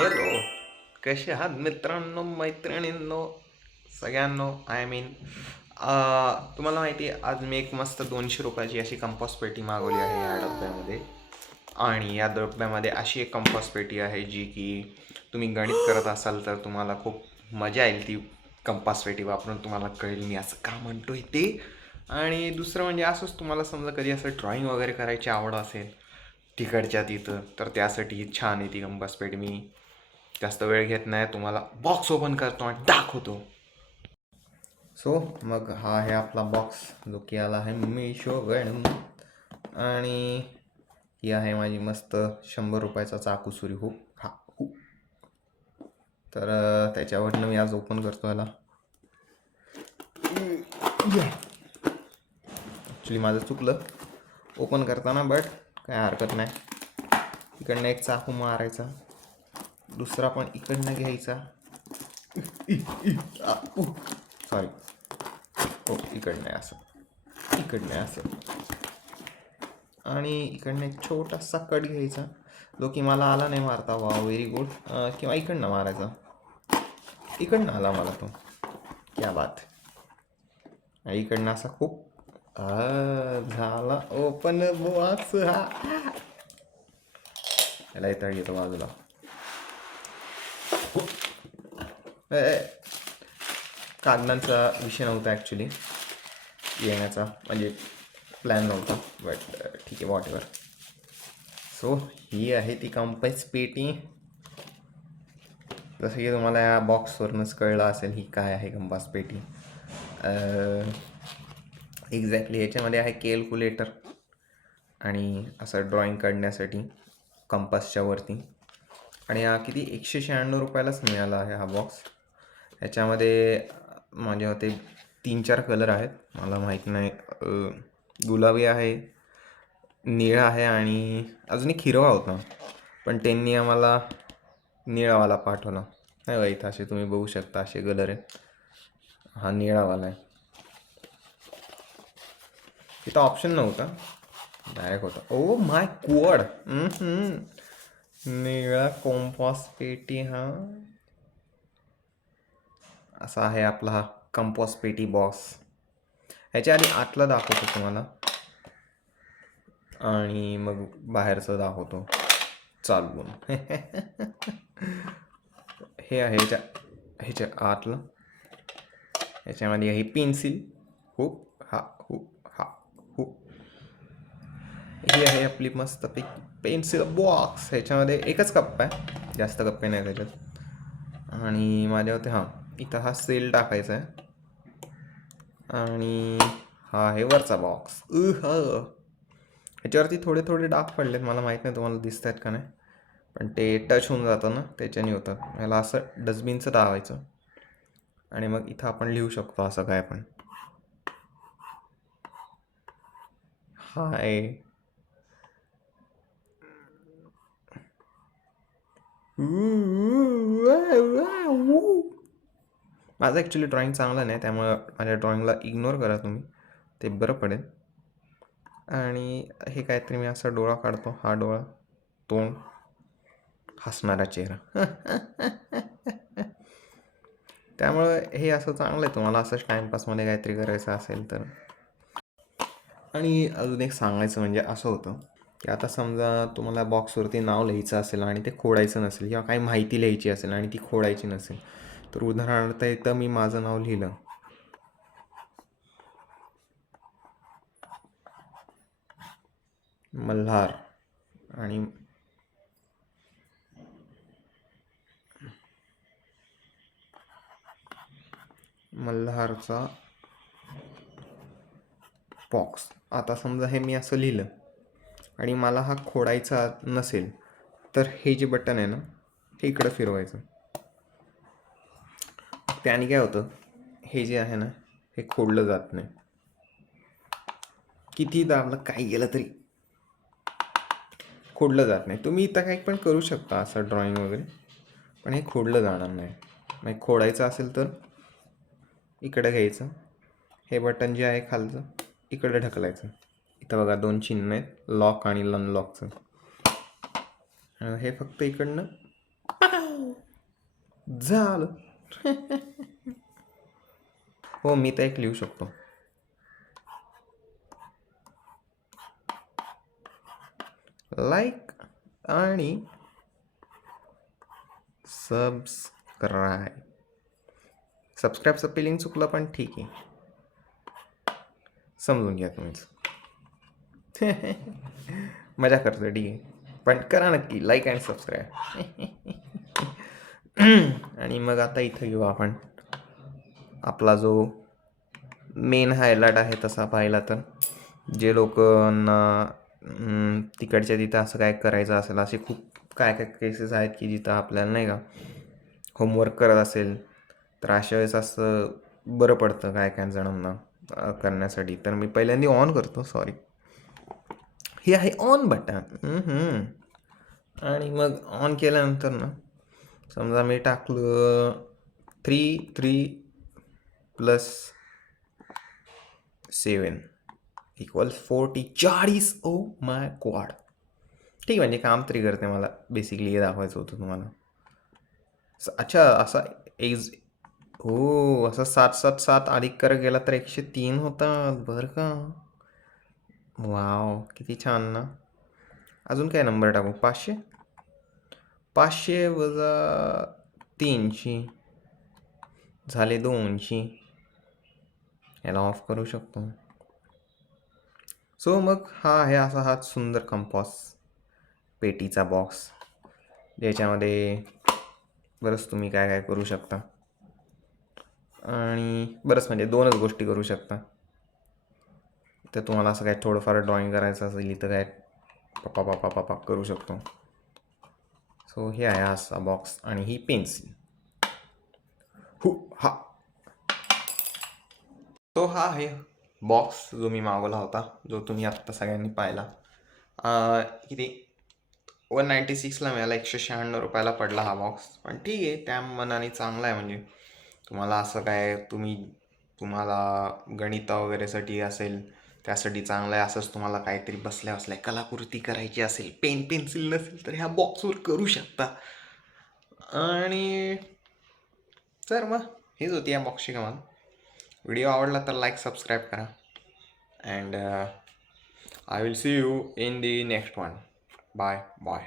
Hello, कसे आहात मित्रांनो मैत्रिणींनो सगळ्यांनो आय मीन तुम्हाला माहिती आहे आज मी एक मस्त 200 रुपयाची अशी कंपास पेटी मागवली आहे या डब्यामध्ये. आणि या डब्यामध्ये अशी एक कंपास पेटी आहे जी की तुम्ही गणित करत असाल तर तुम्हाला खूप मजा येईल ती कंपास पेटी वापरून. तुम्हाला कळेल मी असं का म्हणतोय ते. आणि दुसरं म्हणजे असंच तुम्हाला समजा कधी असं ड्रॉइंग वगैरे करायची आवड असेल तिकडच्या तिथं तर त्यासाठी छान आहे ती कंपास पेटी. मी जास्त वेळ घेत नाही, तुम्हाला बॉक्स ओपन करतो आणि दाखवतो. सो मग हा आहे आपला बॉक्स जो की आला आहे मिशोकडून. आणि ही आहे माझी मस्त 100 रुपयाचा चाकू सुरी हो हा हू. तर त्याच्यावरनं मी आज ओपन करतो याला. ॲक्च्युली माझं चुकलं ओपन करताना, बट काय हरकत नाही. इकडनं एक चाकू मारायचा, दुसरा पण इकडनं घ्यायचा. सॉरी, हो इकडनं असं, इकडनं असं, आणि इकडनं एक छोटासा कट घ्यायचा जो की मला आला नाही मारता. वा व्हेरी गुड. किंवा इकडनं मारायचा, इकडनं आला मला तो, क्या बात. इकडनं असा खूप झाला ओपन बॉक्स हा. याला इथं येतो बाजूला. कागदांचा विषय नव्हता ॲक्च्युली येण्याचा, म्हणजे प्लॅन नव्हता, बट ठीक आहे वॉट एव्हर. सो ही आहे ती कंपास पेटी. जसं की तुम्हाला या बॉक्सवरूनच कळलं असेल ही काय आहे कंपास पेटी. एक्झॅक्टली याच्यामध्ये आहे कॅल्क्युलेटर आणि असं ड्रॉइंग काढण्यासाठी कंपासच्या वरती. आणि हा किती 196 रुपयालाच मिळाला आहे हा बॉक्स. ह्याच्यामध्ये माझ्या होते 3-4 कलर आहेत, मला माहीत नाही. गुलाबी आहे, निळा आहे आणि अजून एक हिरवा होता, पण त्यांनी आम्हाला निळावाला पाठवला. नाही बघा इथं असे तुम्ही बघू शकता असे कलर आहेत. हा निळावाला आहे. इथं ऑप्शन नव्हता, डायरेक्ट होता. Oh my God. निळा कंपास पेटी हा. असा आहे आपला हा कंपास पेटी बॉक्स. ह्याच्या आधी आतला दाखवतो तुम्हाला आणि मग बाहेरचं दाखवतो चालवून. हे आहे ह्याच्या आतलं. ह्याच्यामध्ये आहे पेन्सिल हो हा हो हा हो. ही आहे आपली मस्तपैकी पेन्सिल बॉक्स. ह्याच्यामध्ये एकच कप्पा आहे, जास्त कप्पे नाही त्याच्यात. आणि माझ्या होते हां इथं हा सेल टाकायचा आहे. आणि हा आहे वरचा बॉक्स. ह्याच्यावरती थोडे थोडे डाग पडलेत, मला माहीत नाही तुम्हाला दिसत आहेत का नाही, पण ते टच होऊन जातं ना त्याच्याने होतं. ह्याला असं डस्टबिनचं दाबायचं आणि मग इथं आपण लिहू शकतो असं काय पण. हाय माझं ॲक्च्युली ड्रॉइंग चांगलं नाही, त्यामुळं माझ्या ड्रॉइंगला इग्नोर करा तुम्ही, ते बरं पडेल. आणि हे काहीतरी मी असा डोळा काढतो, हा डोळा, तोंड, हसणारा चेहरा. त्यामुळं हे असं चांगलं आहे तुम्हाला असंच टाईमपासमध्ये काहीतरी करायचं असेल तर. आणि अजून एक सांगायचं म्हणजे असं होतं की आता समजा तुम्हाला बॉक्सवरती नाव लिहायचं असेल आणि ते खोडायचं नसेल, किंवा काही माहिती लिहायची असेल आणि ती खोडायची नसेल, तर उदाहरणार्थ इथं मी माझं नाव लिहिलं, मल्हार, आणि मल्हारचा बॉक्स. आता समजा हे मी असं लिहिलं आणि मला हा खोडायचा नसेल, तर हे जे बटन आहे ना हे इकडं फिरवायचं. त्याने काय होतं, हे जे आहे ना हे खोडलं जात नाही. किती दाबलं काही गेलं तरी खोडलं जात नाही. तुम्ही इथं काही पण करू शकता असं ड्रॉइंग वगैरे, पण हे खोडलं जाणार नाही. मग खोडायचं असेल तर इकडे घ्यायचं, हे बटन जे आहे खालचं इकडे ढकलायचं. इथं बघा 2 चिन्ह आहेत, लॉक आणि अनलॉकचं. हे फक्त इकडनं झालं. हो, मी तर एक लिहू शकतो. लाईक आणि सबस्क्राईब. सबस्क्राईबचं स्पेलिंग चुकलं पण ठीक आहे, समजून घ्या तुम्हीच. मजा करतो, ठीक आहे, पण करा नक्की लाईक आणि सबस्क्राईब. आणि मग आता इथं घेऊ आपण आपला जो मेन हायलाईट आहे तसा पाहिला तर, जे लोकांना तिकडच्या तिथं असं काय करायचं असेल, असे खूप काय काय केसेस आहेत की जिथं आपल्याला नाही का होमवर्क करत असेल तर अशा वेळेस असं बरं पडतं काय काय जणांना करण्यासाठी. तर मी पहिल्यांदा ऑन करतो, सॉरी, हे आहे ऑन बटन. आणि मग ऑन केल्यानंतर ना, समजा मी टाकलं 3 + 7 = 40. Oh my God. ठीक, म्हणजे काम तरी करते. मला बेसिकली हे दाखवायचं होतं तुम्हाला. अच्छा, असा हो, असं 7 अधिक कर गेला तर 103 होतात बरं का. वाव, किती छान ना. अजून काय नंबर टाकू? 500. 500 - 300 झाले 200. याला ऑफ करू शकतो. सो मग हा आहे असा हा सुंदर कंपॉस पेटीचा बॉक्स, ज्याच्यामध्ये बरंच तुम्ही काय काय करू शकता. आणि बरंच म्हणजे 2च गोष्टी करू शकता. तर तुम्हाला असं काय थोडंफार ड्रॉइंग करायचं असेल तर काय पप्पा पप्पा पप्पा करू शकतो. सो हे आहे असा बॉक्स आणि ही पेन्सिल. हा, तो हा आहे बॉक्स जो मी मागवला होता, जो तुम्ही आत्ता सगळ्यांनी पाहिला. किती 196ला मिळाला, 196 रुपयाला पडला हा बॉक्स. पण ठीक आहे, त्या मनाने चांगला आहे. म्हणजे तुम्हाला असं काय तुम्हाला गणित वगैरेसाठी असेल त्यासाठी चांगलं आहे. असंच तुम्हाला काहीतरी बसल्या बसल्या कलाकृती करायची असेल, पेन पेन्सिल नसेल तर ह्या बॉक्सवर करू शकता. आणि तर मग हीच होती या बॉक्सची कमाल. व्हिडिओ आवडला तर लाईक सबस्क्राईब करा. And I will see you in the next one. Bye bye.